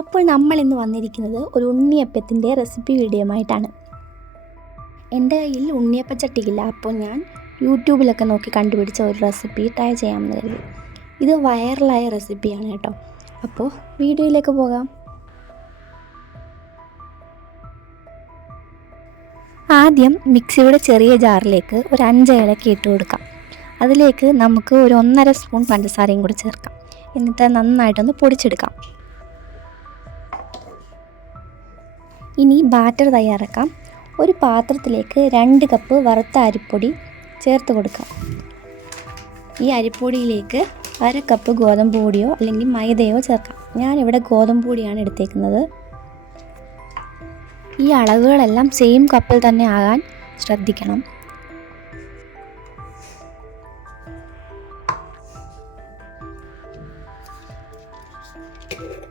അപ്പോൾ നമ്മൾ ഇന്ന് വന്നിരിക്കുന്നത് ഒരു ഉണ്ണിയപ്പത്തിൻ്റെ റെസിപ്പി വീഡിയോയുമായിട്ടാണ്. എൻ്റെ കയ്യിൽ ഉണ്ണിയപ്പച്ചട്ടിയില്ല, അപ്പോൾ ഞാൻ യൂട്യൂബിലൊക്കെ നോക്കി കണ്ടുപിടിച്ച ഒരു റെസിപ്പി ട്രൈ ചെയ്യാമെന്ന് കരുതി. ഇത് വൈറലായ റെസിപ്പിയാണ് കേട്ടോ. അപ്പോൾ വീഡിയോയിലേക്ക് പോകാം. ആദ്യം മിക്സിയുടെ ചെറിയ ജാറിലേക്ക് ഒരു 5 ഏലക്ക ഇട്ട് കൊടുക്കാം. അതിലേക്ക് നമുക്ക് ഒരു 1.5 സ്പൂൺ പഞ്ചസാരയും കൂടി ചേർക്കാം. എന്നിട്ട് നന്നായിട്ടൊന്ന് പൊടിച്ചെടുക്കാം. ഇനി ബാറ്റർ തയ്യാറാക്കാം. ഒരു പാത്രത്തിലേക്ക് 2 കപ്പ് വറുത്ത അരിപ്പൊടി ചേർത്ത് കൊടുക്കാം. ഈ അരിപ്പൊടിയിലേക്ക് 1/2 കപ്പ് ഗോതമ്പ് പൊടിയോ അല്ലെങ്കിൽ മൈദയോ ചേർക്കാം. ഞാനിവിടെ ഗോതമ്പ് പൊടിയാണ് എടുത്തേക്കുന്നത്. ഈ അളവുകളെല്ലാം സെയിം കപ്പിൽ തന്നെ ആകാൻ ശ്രദ്ധിക്കണം.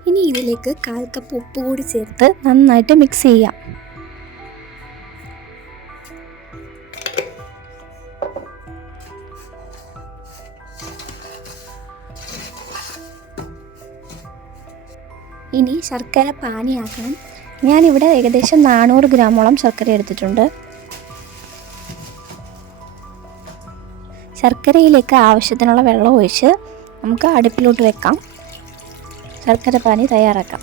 ഇനി ഇതിലേക്ക് 1/4 കപ്പ് ഉപ്പ് കൂടി ചേർത്ത് നന്നായിട്ട് മിക്സ് ചെയ്യാം. ഇനി ശർക്കര പാനിയാക്കണം. ഞാനിവിടെ ഏകദേശം 400 ഗ്രാമോളം ശർക്കര എടുത്തിട്ടുണ്ട്. ശർക്കരയിലേക്ക് ആവശ്യത്തിനുള്ള വെള്ളം ഒഴിച്ച് നമുക്ക് അടുപ്പിലോട്ട് വെക്കാം. ശർക്കര പാനി തയ്യാറാക്കാം.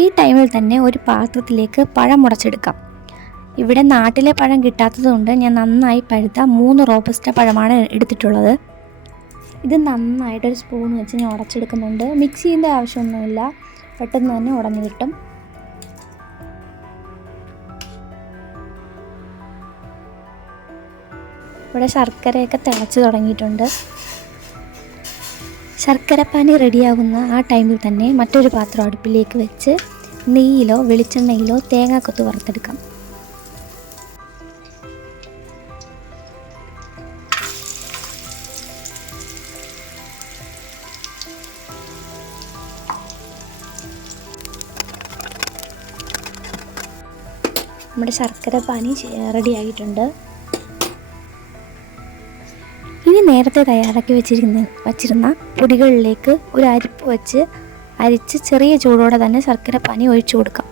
ഈ ടൈമിൽ തന്നെ ഒരു പാത്രത്തിലേക്ക് പഴം മുറിച്ചെടുക്കാം. ഇവിടെ നാട്ടിലെ പഴം കിട്ടാത്തതുകൊണ്ട് ഞാൻ നന്നായി പഴുത്ത 3 റോബസ്റ്റ പഴമാണ് എടുത്തിട്ടുള്ളത്. ഇത് നന്നായിട്ടൊരു സ്പൂൺ വെച്ച് ഞാൻ ഉടച്ചെടുക്കുന്നുണ്ട്. മിക്സിൻ്റെ ആവശ്യമൊന്നുമില്ല, പെട്ടെന്ന് തന്നെ ഉടഞ്ഞു കിട്ടും. ഇവിടെ ശർക്കരയൊക്കെ തിളച്ച് തുടങ്ങിയിട്ടുണ്ട്. ശർക്കരപ്പാനി റെഡിയാകുന്ന ആ ടൈമിൽ തന്നെ മറ്റൊരു പാത്രം അടുപ്പിലേക്ക് വെച്ച് നെയ്യിലോ വെളിച്ചെണ്ണയിലോ തേങ്ങാക്കൊത്ത് വറുത്തെടുക്കാം. നമ്മുടെ ശർക്കരപ്പാനി റെഡിയായിട്ടുണ്ട്. ഇനി നേരത്തെ തയ്യാറാക്കി വച്ചിരുന്ന പൊടികളിലേക്ക് ഒരു അരിപ്പ് വെച്ച് അരിച്ച് ചെറിയ ചൂടോടെ തന്നെ ശർക്കരപ്പാനി ഒഴിച്ചു കൊടുക്കാം.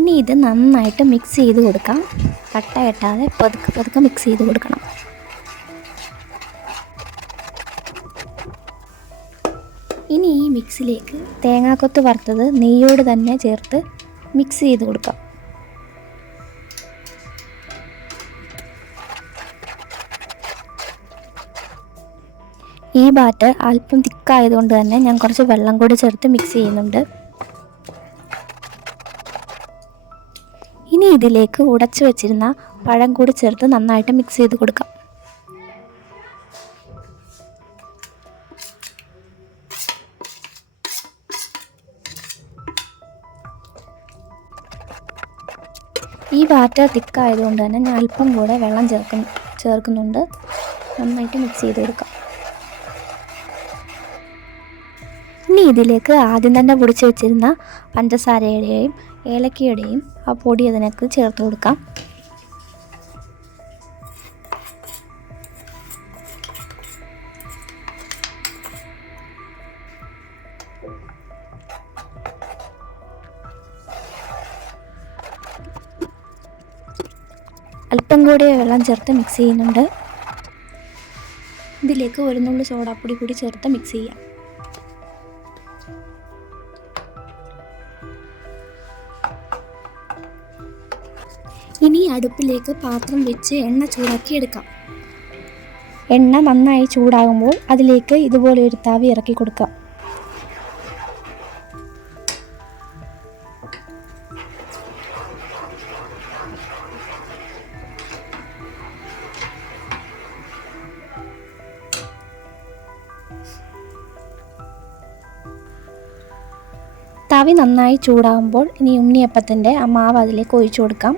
ഇനി ഇത് നന്നായിട്ട് മിക്സ് ചെയ്ത് കൊടുക്കാം. കട്ട കെട്ടാതെ പതുക്കെ മിക്സ് ചെയ്ത് കൊടുക്കണം. ഇനി ഈ മിക്സിലേക്ക് തേങ്ങാക്കൊത്ത് വറുത്തത് നെയ്യോട് തന്നെ ചേർത്ത് മിക്സ് ചെയ്ത് കൊടുക്കാം. ഈ ബാറ്റർ അല്പം തിക്കായതുകൊണ്ട് തന്നെ ഞാൻ കുറച്ച് വെള്ളം കൂടി ചേർത്ത് മിക്സ് ചെയ്യുന്നുണ്ട്. ഇനി ഇതിലേക്ക് ഉടച്ചു വെച്ചിരുന്ന പഴം കൂടി ചേർത്ത് നന്നായിട്ട് മിക്സ് ചെയ്ത് കൊടുക്കാം. ഈ ബാറ്റർ തിക്കായതുകൊണ്ട് തന്നെ ഞാൻ അല്പം കൂടെ വെള്ളം ചേർക്കുന്നുണ്ട്. നന്നായിട്ട് മിക്സ് ചെയ്ത് കൊടുക്കാം. ഇനി ഇതിലേക്ക് ആദ്യം തന്നെ പൊടിച്ച് വെച്ചിരുന്ന പഞ്ചസാരയുടെയും ഏലക്കയുടെയും ആ പൊടി അതിനൊക്കെ ചേർത്ത് കൊടുക്കാം. അല്പം കൂടി വെള്ളം ചേർത്ത് മിക്സ് ചെയ്യുന്നുണ്ട്. ഇതിലേക്ക് ഒരു നുള്ളു സോഡാപ്പൊടി കൂടി ചേർത്ത് മിക്സ് ചെയ്യാം. ഇനി അടുപ്പിലേക്ക് പാത്രം വെച്ച് എണ്ണ ചൂടാക്കി എടുക്കാം. എണ്ണ നന്നായി ചൂടാകുമ്പോൾ അതിലേക്ക് ഇതുപോലെ ഒരു തവി ഇറക്കി കൊടുക്കാം. തവി നന്നായി ചൂടാകുമ്പോൾ ഇനി ഉണ്ണിയപ്പത്തിൻ്റെ ആ മാവ് അതിലേക്ക് ഒഴിച്ചു കൊടുക്കാം.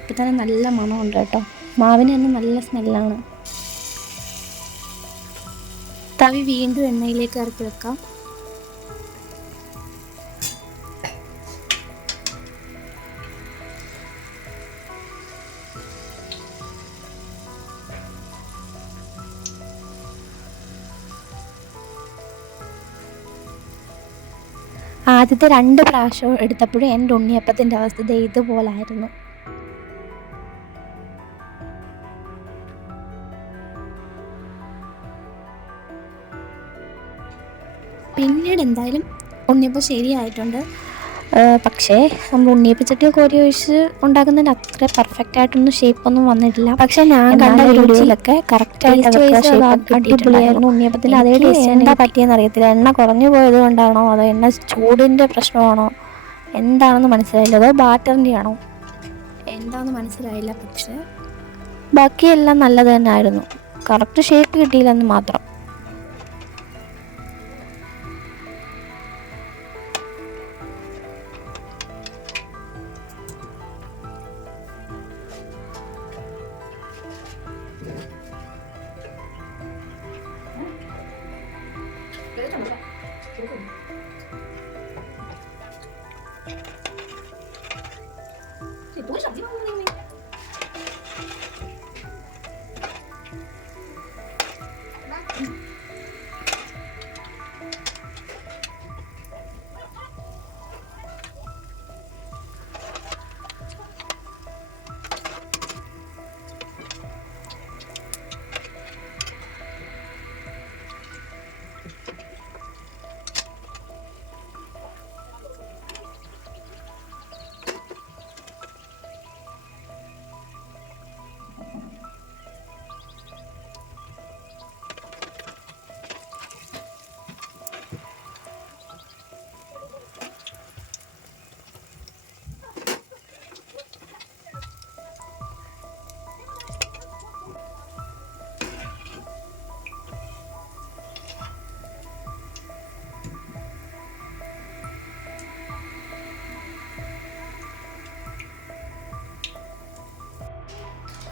ഇപ്പം തന്നെ നല്ല മണമുണ്ട് കേട്ടോ. മാവിന് തന്നെ നല്ല സ്മെല്ലാണ്. തവി വീണ്ടും എണ്ണയിലേക്ക് ഇറക്കി വെക്കാം. ആദ്യത്തെ 2 പ്രാവശ്യം എടുത്തപ്പോഴും എൻ്റെ ഉണ്ണിയപ്പത്തിൻ്റെ അവസ്ഥ ഇതുപോലായിരുന്നു. പിന്നീട് എന്തായാലും ഉണ്ണിയപ്പം ശരിയായിട്ടുണ്ട്. പക്ഷേ നമ്മൾ ഉണ്ണിയപ്പച്ചട്ടി കോരി ഒഴിച്ച് ഉണ്ടാക്കുന്നതിന് അത്ര പെർഫെക്റ്റ് ആയിട്ടൊന്നും ഷേപ്പൊന്നും വന്നിട്ടില്ല. പക്ഷേ ഞാൻ കണ്ട വീഡിയോയിലൊക്കെ കറക്റ്റായിട്ട് അടിപൊളിയായിരുന്നു ഉണ്ണിയപ്പത്തിൽ. അതേ ടേസ്റ്റ് എന്താ പറ്റിയെന്ന് അറിയത്തില്ല. എണ്ണ കുറഞ്ഞു പോയത് കൊണ്ടാണോ അതോ എണ്ണ ചൂടിൻ്റെ പ്രശ്നമാണോ എന്താണെന്ന് മനസ്സിലായില്ല, അതോ ബാറ്ററിൻ്റെ ആണോ എന്താണെന്ന് മനസ്സിലായില്ല. പക്ഷേ ബാക്കിയെല്ലാം നല്ലത് തന്നെ ആയിരുന്നു. കറക്റ്റ് ഷേപ്പ് കിട്ടിയില്ലെന്ന് മാത്രം.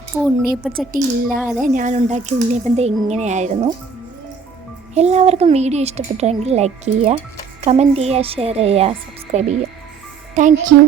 അപ്പോൾ ഉണ്ണിയപ്പച്ചട്ടി ഇല്ലാതെ ഞാൻ ഉണ്ടാക്കിയ ഉണ്ണിയപ്പം എങ്ങനെയായിരുന്നു? എല്ലാവർക്കും വീഡിയോ ഇഷ്ടപ്പെട്ടുവെങ്കിൽ ലൈക്ക് ചെയ്യുക, കമൻറ്റ് ചെയ്യുക, ഷെയർ ചെയ്യുക, സബ്സ്ക്രൈബ് ചെയ്യുക. Thank you.